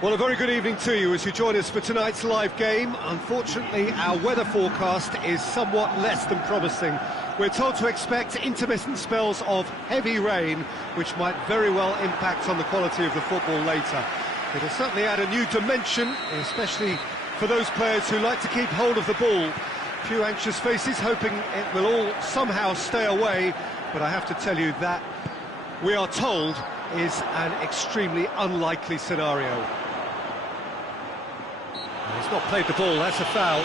Well, a very good evening to you as you join us for tonight's live game. Unfortunately, our weather forecast is somewhat less than promising. We're told to expect intermittent spells of heavy rain, which might very well impact on the quality of the football later. It'll certainly add a new dimension, especially for those players who like to keep hold of the ball. Few anxious faces hoping it will all somehow stay away, but I have to tell you that we are told is an extremely unlikely scenario. He's not played the ball, that's a foul.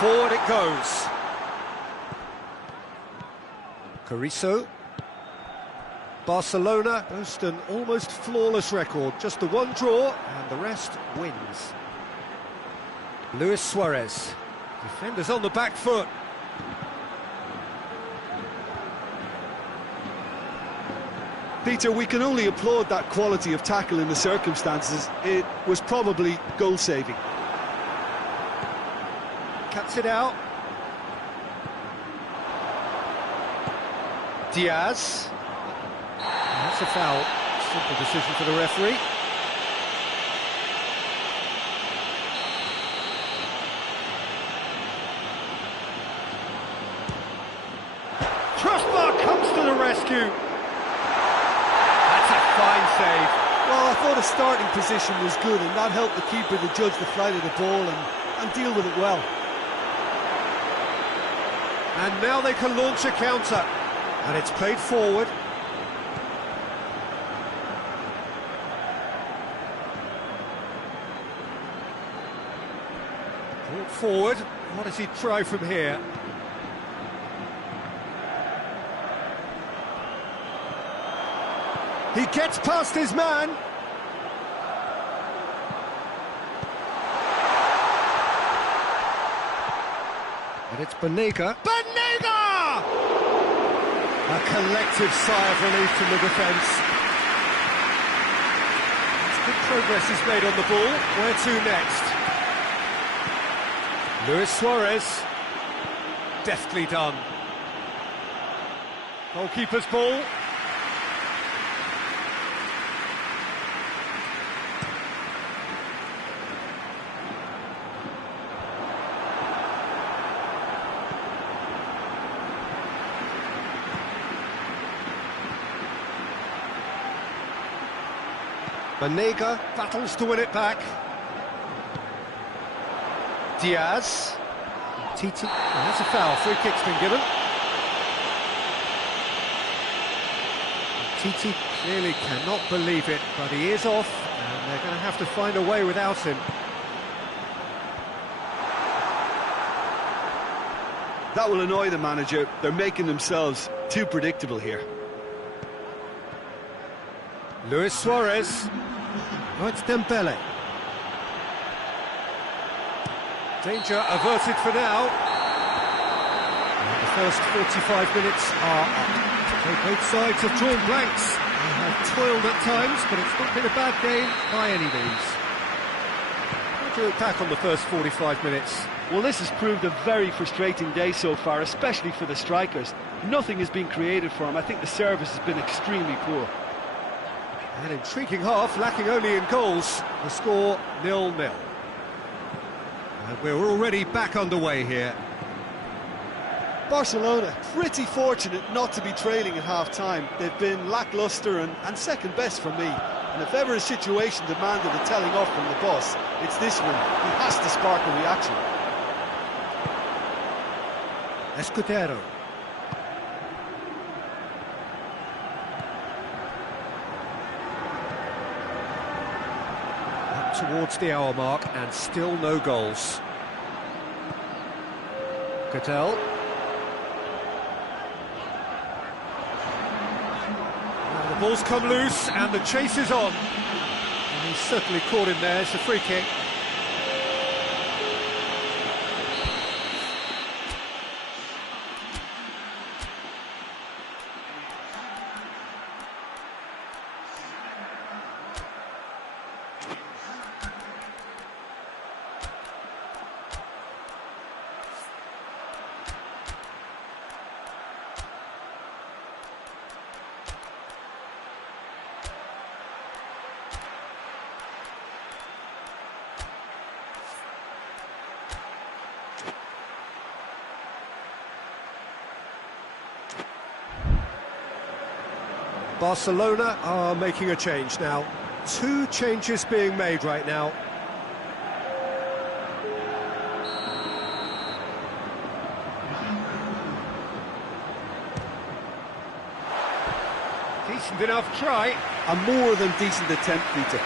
Forward it goes. Carrizo. Barcelona boast an almost flawless record, just the one draw and the rest wins. Luis Suarez, defenders on the back foot. Peter, we can only applaud that quality of tackle in the circumstances. It was probably goal-saving. Cuts it out. Diaz. That's a foul. Simple decision for the referee. Crossbar comes to the rescue. That's a fine save. Well, I thought his starting position was good, and that helped the keeper to judge the flight of the ball and deal with it well. And now they can launch a counter. And it's played forward. Brought forward. What does he try from here? He gets past his man. And it's Banega. Banega! A collective sigh of relief from the defence. Good progress is made on the ball. Where to next? Luis Suarez. Deftly done. Goalkeeper's ball. Banega battles to win it back. Diaz. Titi. Oh, that's a foul. Free kick's been given. Titi clearly cannot believe it, but he is off, and they're going to have to find a way without him. That will annoy the manager. They're making themselves too predictable here. Luis Suarez. Oh, it's Dembele. Danger averted for now. And the first 45 minutes are up. So both sides have drawn blanks. They have toiled at times, but it's not been a bad game by any means. How do you look back on the first 45 minutes? Well, this has proved a very frustrating day so far, especially for the strikers. Nothing has been created for them. I think the service has been extremely poor. An intriguing half, lacking only in goals. The score 0-0. And we're already back underway here. Barcelona, pretty fortunate not to be trailing at half-time. They've been lacklustre and second best for me. And if ever a situation demanded a telling off from the boss, it's this one. He has to spark a reaction. Escudero. Towards the hour mark and still no goals. Cattell. Now the ball's come loose and the chase is on. And he's certainly caught him there. It's a free kick. Barcelona are making a change now. 2 changes being made right now. Decent enough try. A more than decent attempt, Peter.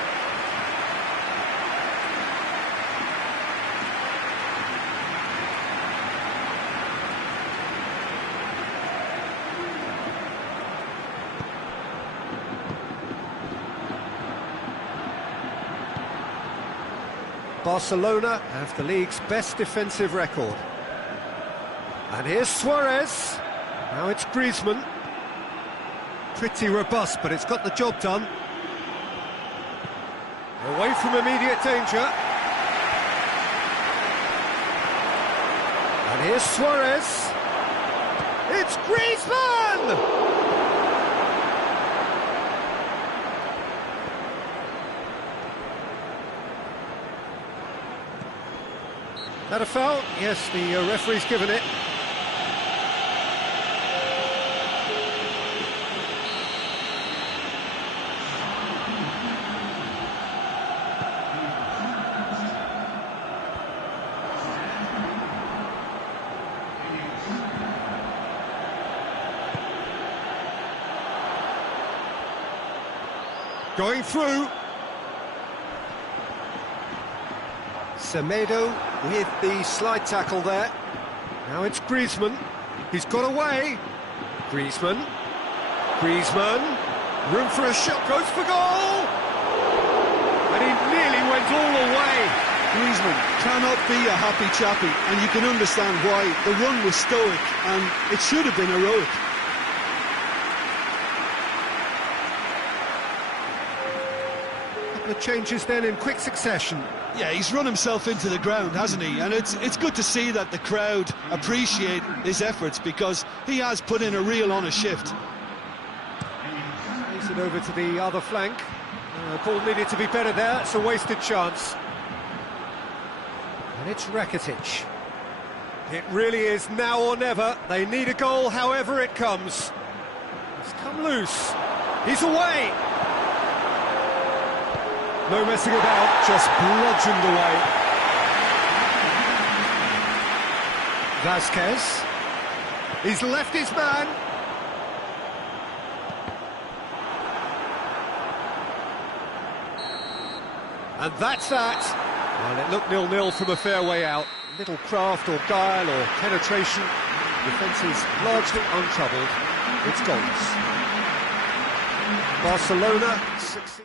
Barcelona have the league's best defensive record. And here's Suarez. Now it's Griezmann. Pretty robust, but it's got the job done. Away from immediate danger. And here's Suarez. It's Griezmann! That a foul? Yes, the referee's given it. Going through. Semedo with the slide tackle there. Now it's Griezmann. He's got away. Griezmann. Room for a shot. Goes for goal. And he nearly went all the way. Griezmann cannot be a happy chappy, and you can understand why. The run was stoic, and it should have been heroic. Couple of changes then in quick succession. Yeah, he's run himself into the ground, hasn't he? And it's good to see that the crowd appreciate his efforts, because he has put in a real honest shift. Plays it over to the other flank. Ball needed to be better there. It's a wasted chance. And it's Rakitic. It really is now or never. They need a goal however it comes. He's come loose. He's away. No messing about, just bludgeoned away. Vasquez. He's left his man. And that's that. Well, it looked 0-0 from a fair way out. Little craft or guile or penetration. Defence is largely untroubled. It's goals. Barcelona succeed.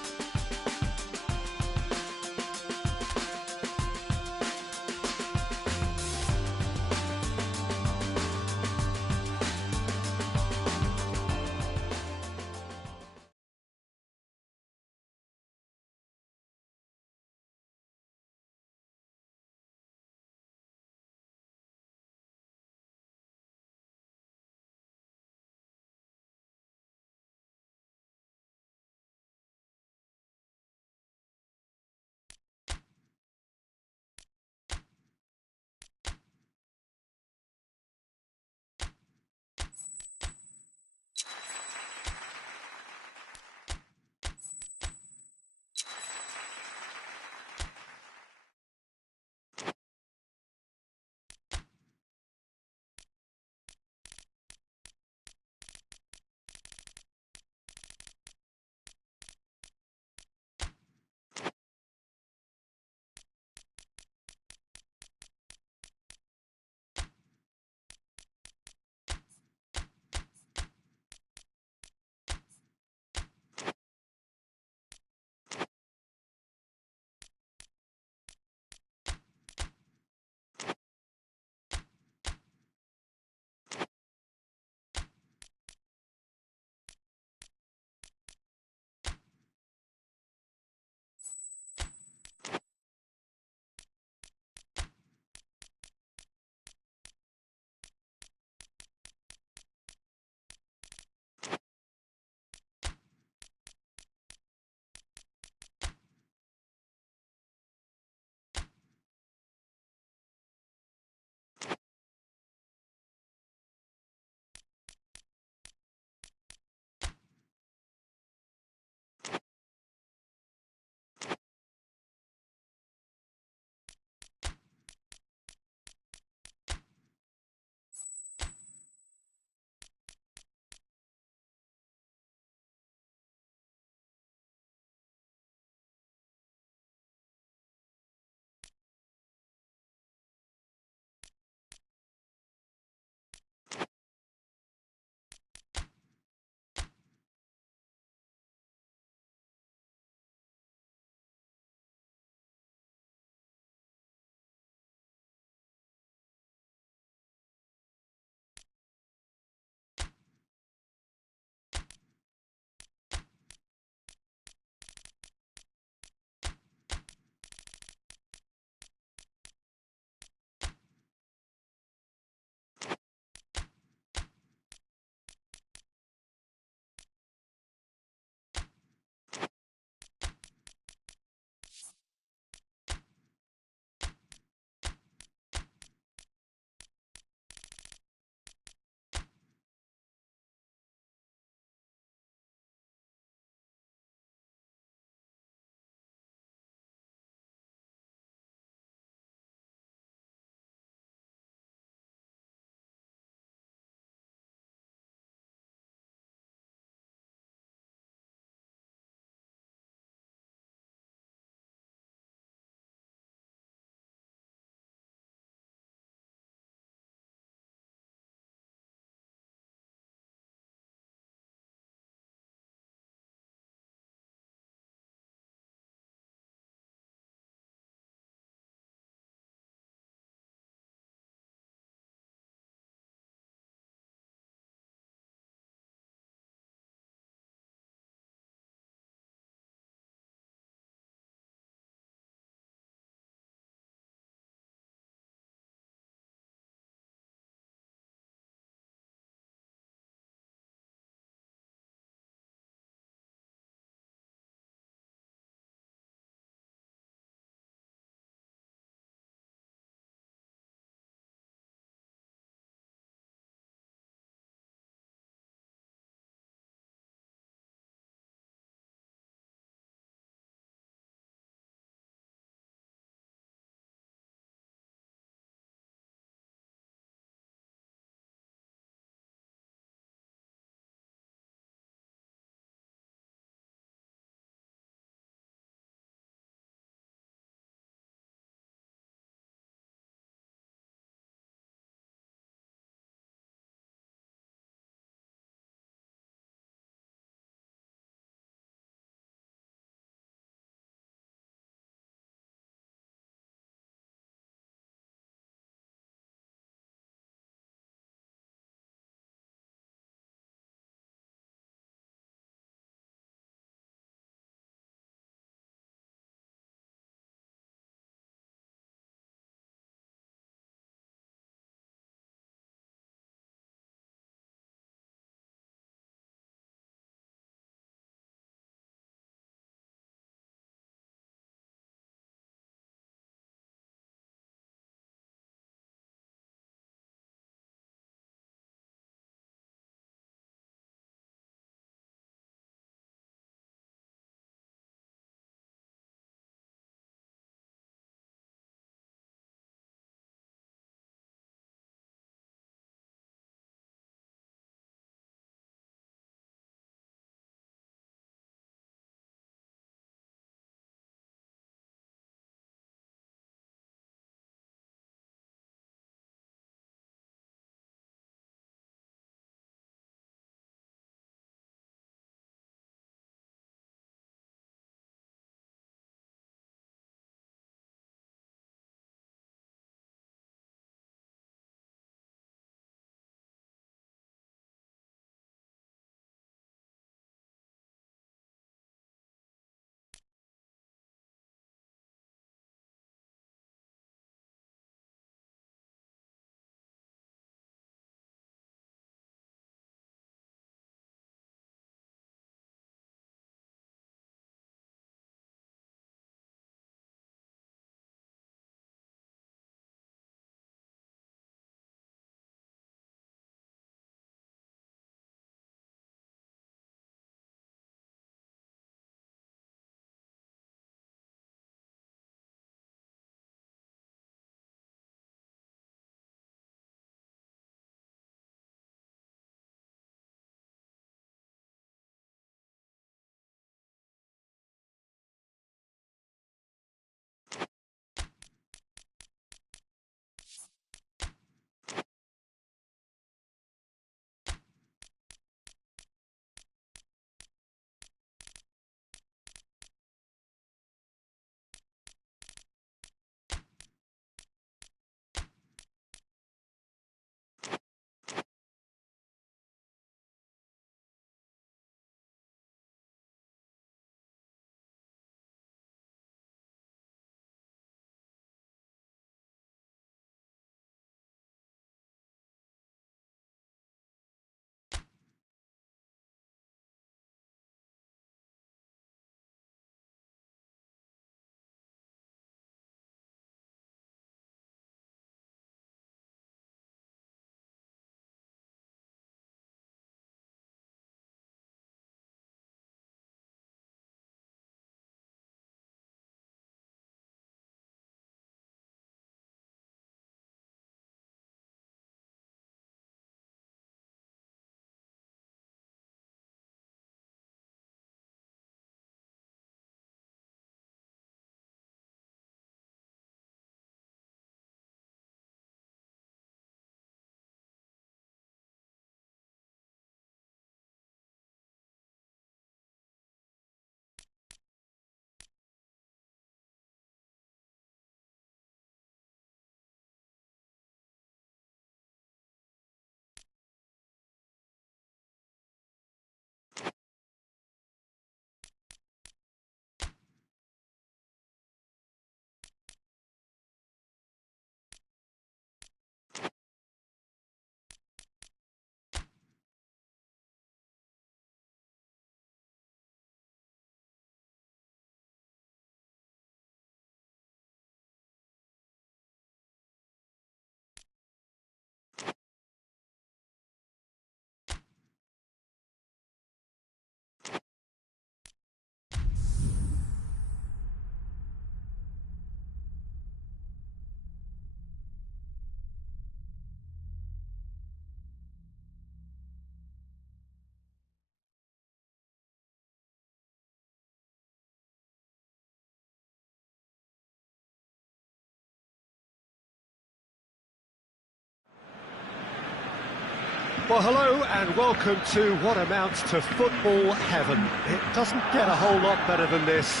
Well, hello and welcome to what amounts to football heaven. It doesn't get a whole lot better than this.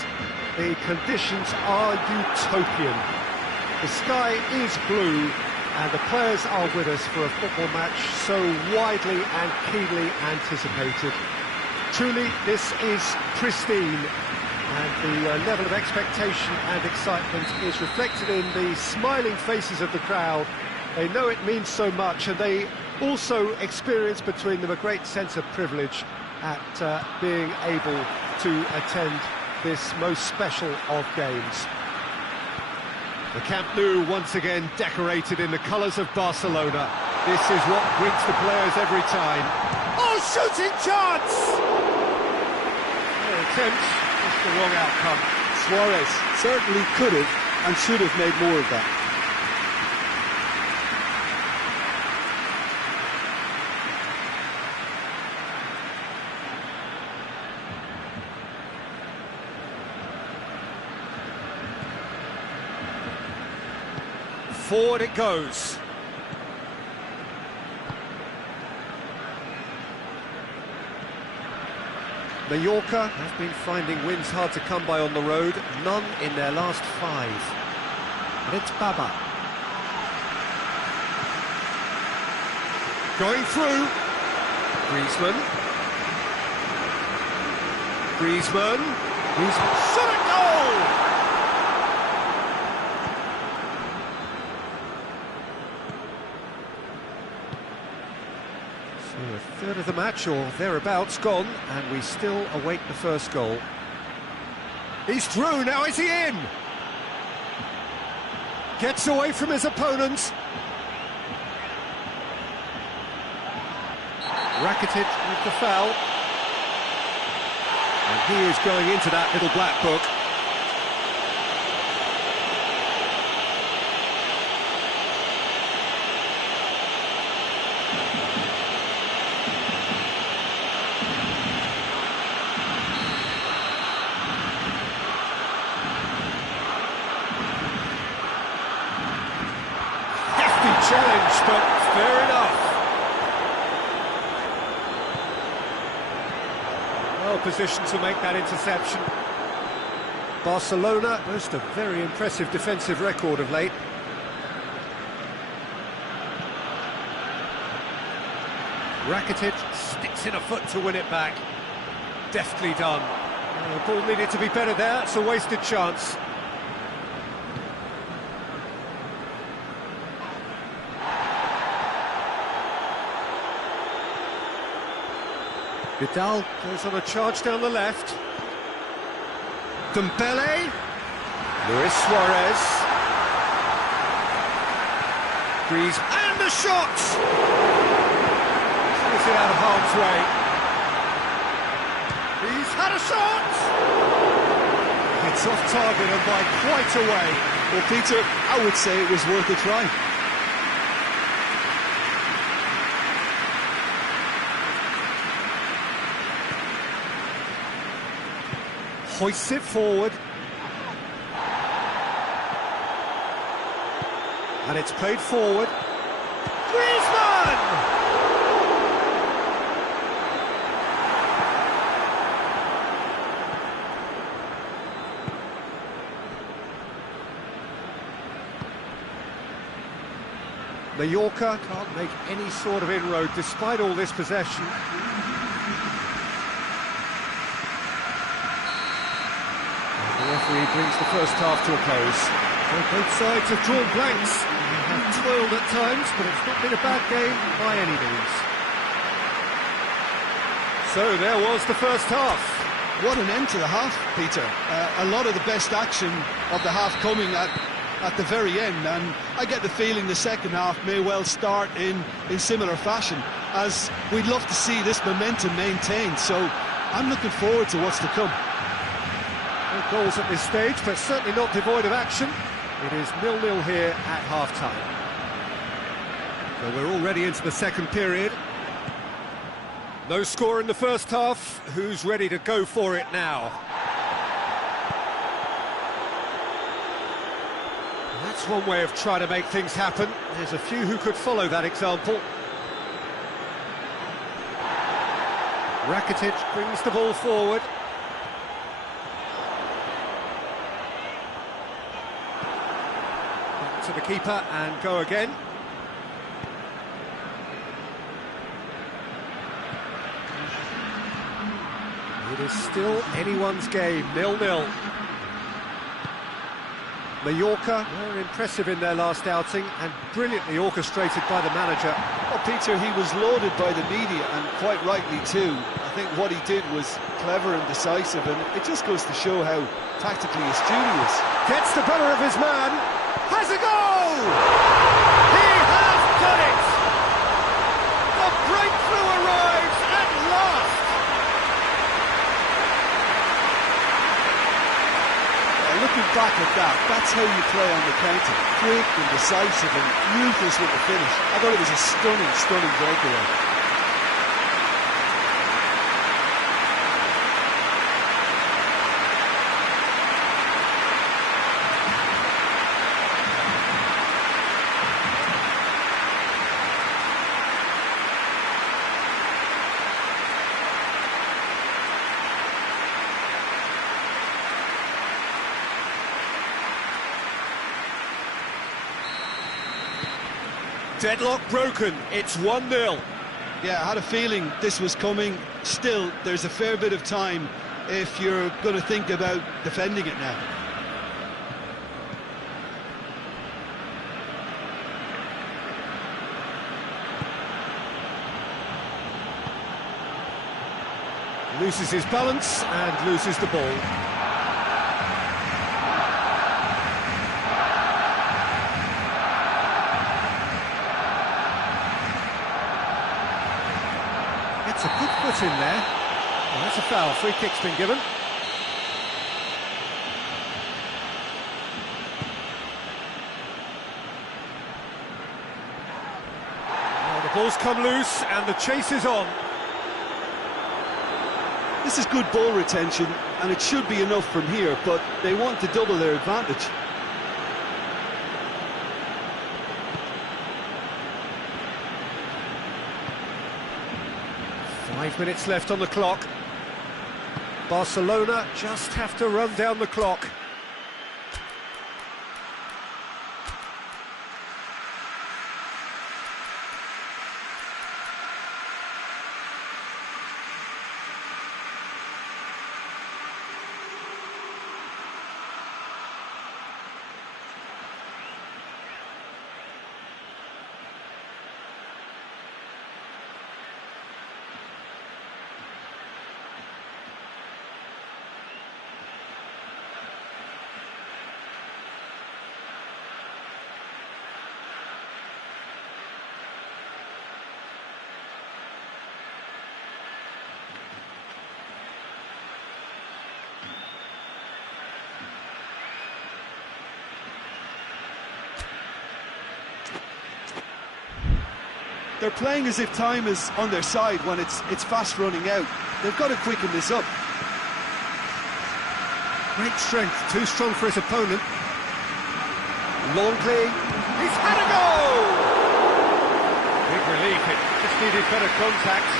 The conditions are utopian. The sky is blue and the players are with us for a football match so widely and keenly anticipated. Truly, this is pristine, and the level of expectation and excitement is reflected in the smiling faces of the crowd. They know it means so much, and they also experience between them a great sense of privilege at being able to attend this most special of games. The Camp Nou once again decorated in the colours of Barcelona. This is what brings the players every time. Oh, shooting chance! Attempt, just the wrong outcome. Suarez certainly could have and should have made more of that. Forward it goes. Mallorca have been finding wins hard to come by on the road, none in their last 5. And it's Baba. Going through. Griezmann. Shot at goal! So a third of the match, or thereabouts, gone, and we still await the first goal. He's through, now is he in? Gets away from his opponents. Rakitic with the foul. And he is going into that little black book. Challenge, but fair enough. Well positioned to make that interception. Barcelona boast a very impressive defensive record of late. Rakitic sticks in a foot to win it back. Deftly done. The ball needed to be better there, it's a wasted chance. Vidal goes on a charge down the left. Dembele. Luis Suarez. And the shot! Gets it out of harm's way. He's had a shot! It's off target and by quite a way. Well, Peter, I would say it was worth a try. Hoists it forward. And it's played forward. Griezmann! Mallorca can't make any sort of inroad despite all this possession. The referee brings the first half to a close. Well, both sides have drawn blanks. They have toiled at times, but it's not been a bad game by any means. So there was the first half. What an end to the half, Peter. A lot of the best action of the half coming at the very end, and I get the feeling the second half may well start in similar fashion, as we'd love to see this momentum maintained. So I'm looking forward to what's to come. No goals at this stage, but certainly not devoid of action. It is 0-0 here at half-time. So we're already into the second period. No score in the first half. Who's ready to go for it now? That's one way of trying to make things happen. There's a few who could follow that example. Rakitic brings the ball forward. Back to the keeper and go again. It is still anyone's game, 0-0. Mallorca were impressive in their last outing and brilliantly orchestrated by the manager. Well, Peter, he was lauded by the media, and quite rightly too. I think what he did was clever and decisive, and it just goes to show how tactically astute he is. Gets the better of his man, has a goal! He has done it! The breakthrough arrives at last! Looking back at that, that's how you play on the counter. Quick and decisive and ruthless with the finish. I thought it was a stunning, stunning breakaway. Deadlock broken, it's 1-0. Yeah, I had a feeling this was coming. Still, there's a fair bit of time if you're going to think about defending it now. Loses his balance and loses the ball. Gets a good foot in there. Well, that's a foul. Free kick's been given. Well, the ball's come loose and the chase is on. This is good ball retention, and it should be enough from here, but they want to double their advantage. Five minutes left on the clock. Barcelona just have to run down the clock. They're playing as if time is on their side when it's fast running out. They've got to quicken this up. Great strength, too strong for his opponent. Longley, he's had a goal! Big relief, it just needed better contact.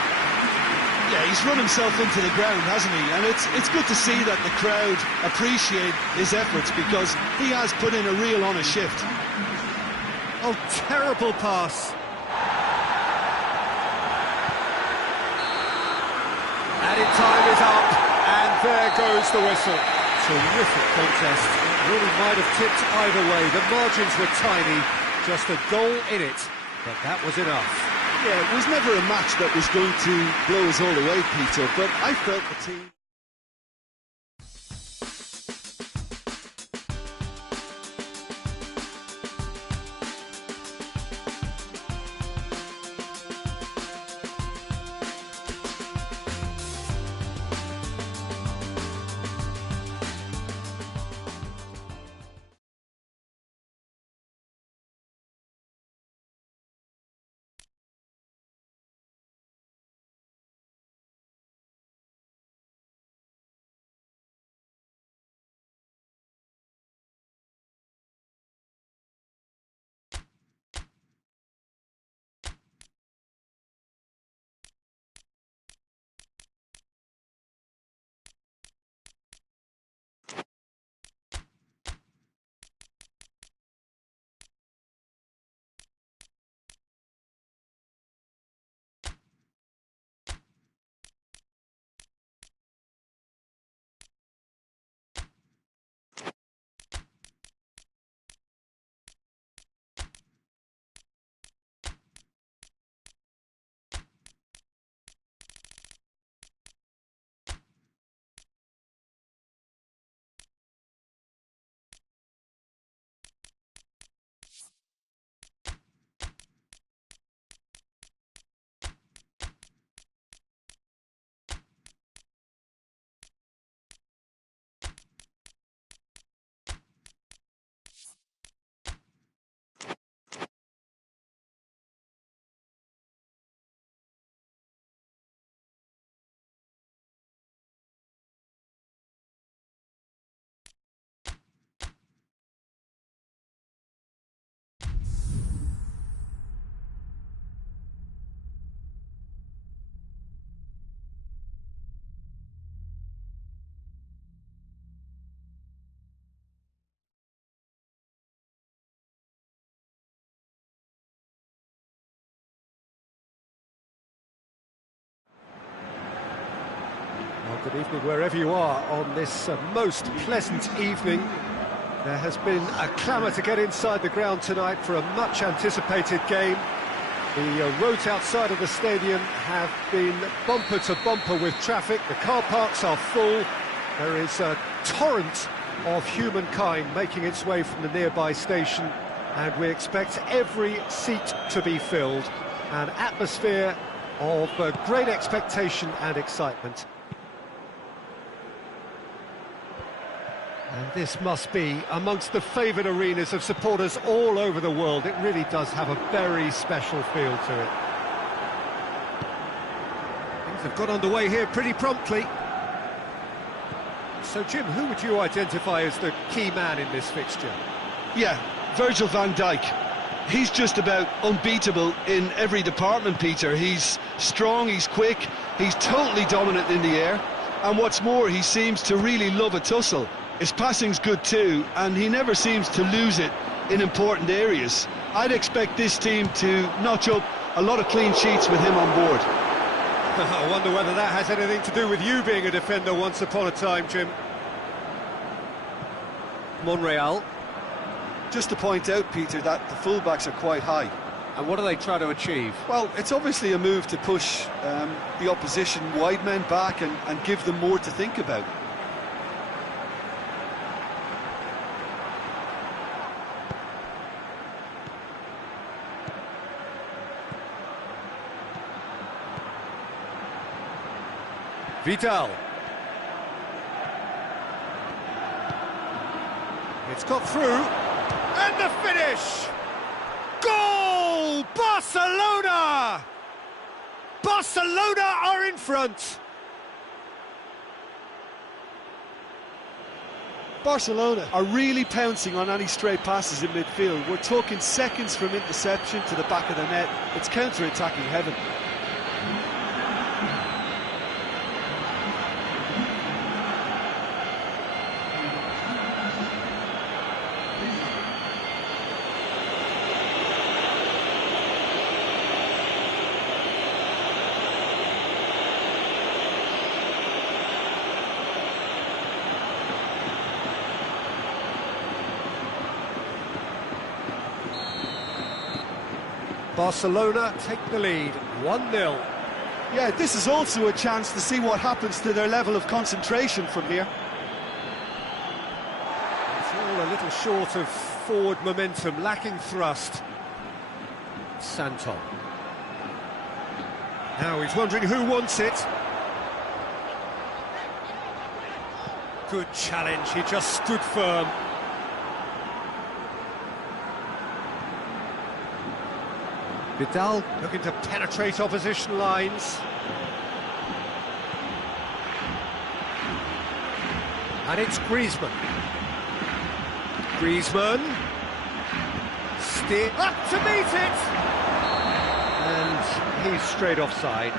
Yeah, he's run himself into the ground, hasn't he? And it's good to see that the crowd appreciate his efforts, because he has put in a real honest shift. Oh, terrible pass. Added time is up, and there goes the whistle. Terrific contest. It really might have tipped either way. The margins were tiny, just a goal in it, but that was enough. Yeah, it was never a match that was going to blow us all away, Peter, but I felt the team... Well, good evening wherever you are on this most pleasant evening. There has been a clamour to get inside the ground tonight for a much-anticipated game. The roads outside of the stadium have been bumper to bumper with traffic. The car parks are full. There is a torrent of humankind making its way from the nearby station, and we expect every seat to be filled. An atmosphere of great expectation and excitement. And this must be amongst the favoured arenas of supporters all over the world. It really does have a very special feel to it. Things have got underway here pretty promptly. So, Jim, who would you identify as the key man in this fixture? Yeah, Virgil van Dijk. He's just about unbeatable in every department, Peter. He's strong, he's quick, he's totally dominant in the air. And what's more, he seems to really love a tussle. His passing's good too, and he never seems to lose it in important areas. I'd expect this team to notch up a lot of clean sheets with him on board. I wonder whether that has anything to do with you being a defender once upon a time, Jim. Monreal. Just to point out, Peter, that the fullbacks are quite high. And what are they trying to achieve? Well, it's obviously a move to push the opposition wide men back and give them more to think about. Vidal. It's got through. And the finish! Goal! Barcelona! Barcelona are in front! Barcelona are really pouncing on any stray passes in midfield. We're talking seconds from interception to the back of the net. It's counter-attacking heaven. Barcelona take the lead, 1-0. Yeah, this is also a chance to see what happens to their level of concentration from here. It's all a little short of forward momentum, lacking thrust. Santon. Now he's wondering who wants it. Good challenge, he just stood firm. Vidal looking to penetrate opposition lines. And it's Griezmann. Griezmann. Steer up to meet it! And he's straight offside.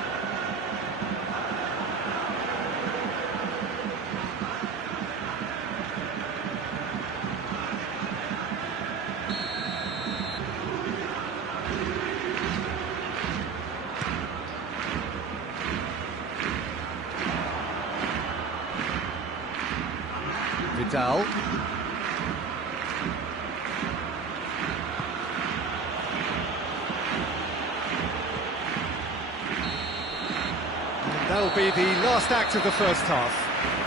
Vidal. And that'll be the last act of the first half.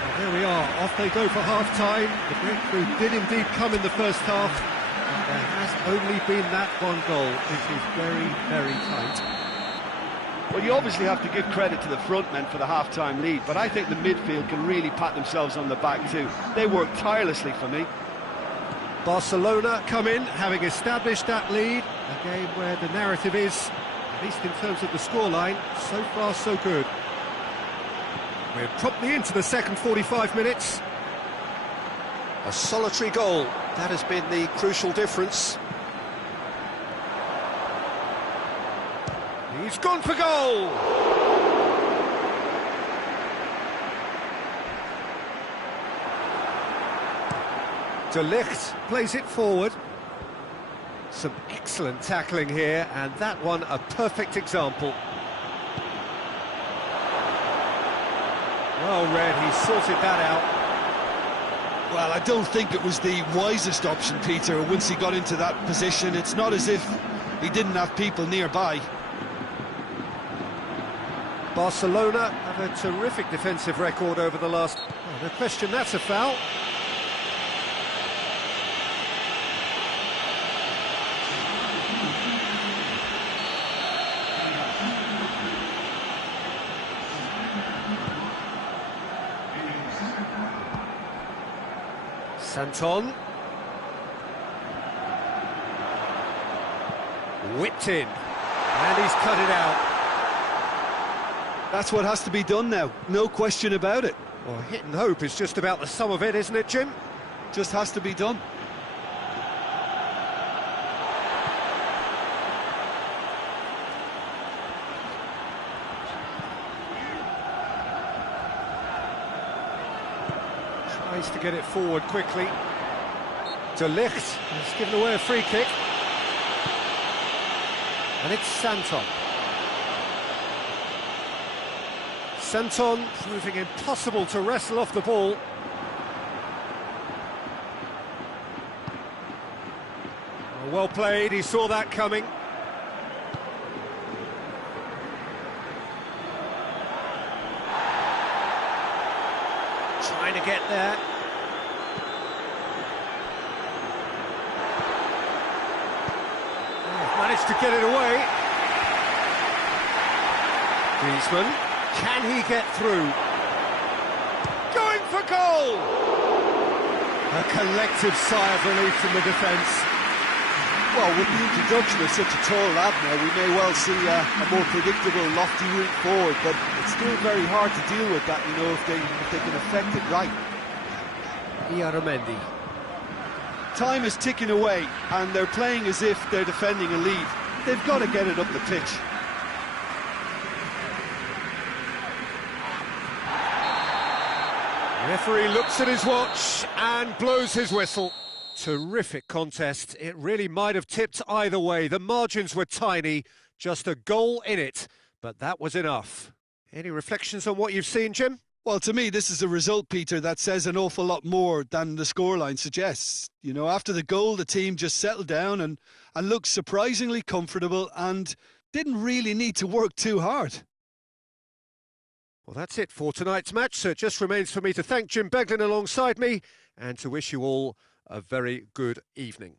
And there we are, off they go for half-time. The breakthrough did indeed come in the first half, but there has only been that one goal. It is very, very tight. Well, you obviously have to give credit to the front men for the half-time lead, but I think the midfield can really pat themselves on the back too. They work tirelessly for me. Barcelona come in, having established that lead. A game where the narrative is, at least in terms of the scoreline, so far so good. We're promptly into the second 45 minutes. A solitary goal, that has been the crucial difference. He's gone for goal! De Ligt plays it forward. Some excellent tackling here, and that one a perfect example. Well read, he sorted that out. Well, I don't think it was the wisest option, Peter, once he got into that position. It's not as if he didn't have people nearby. Barcelona have a terrific defensive record over the last... Oh, no question, that's a foul. Santon. Whipped in. And he's cut it out. That's what has to be done now, no question about it. Well, hit and hope is just about the sum of it, isn't it, Jim? Just has to be done. Tries to get it forward quickly. De Ligt has given away a free kick. And it's Santon. Santon proving impossible to wrestle off the ball. Well played, he saw that coming. Trying to get there. Oh, managed to get it away. Griezmann, can he get through? Going for goal! A collective sigh of relief from the defence. Well, with the introduction of such a tall lad now, we may well see a more predictable, lofty route forward, but it's still very hard to deal with that, you know, if they can affect it right. Iaramendi. Time is ticking away, and they're playing as if they're defending a lead. They've got to get it up the pitch. The referee looks at his watch and blows his whistle. Terrific contest. It really might have tipped either way. The margins were tiny, just a goal in it, but that was enough. Any reflections on what you've seen, Jim? Well, to me, this is a result, Peter, that says an awful lot more than the scoreline suggests. You know, after the goal, the team just settled down and looked surprisingly comfortable and didn't really need to work too hard. Well, that's it for tonight's match, so it just remains for me to thank Jim Beglin alongside me and to wish you all a very good evening.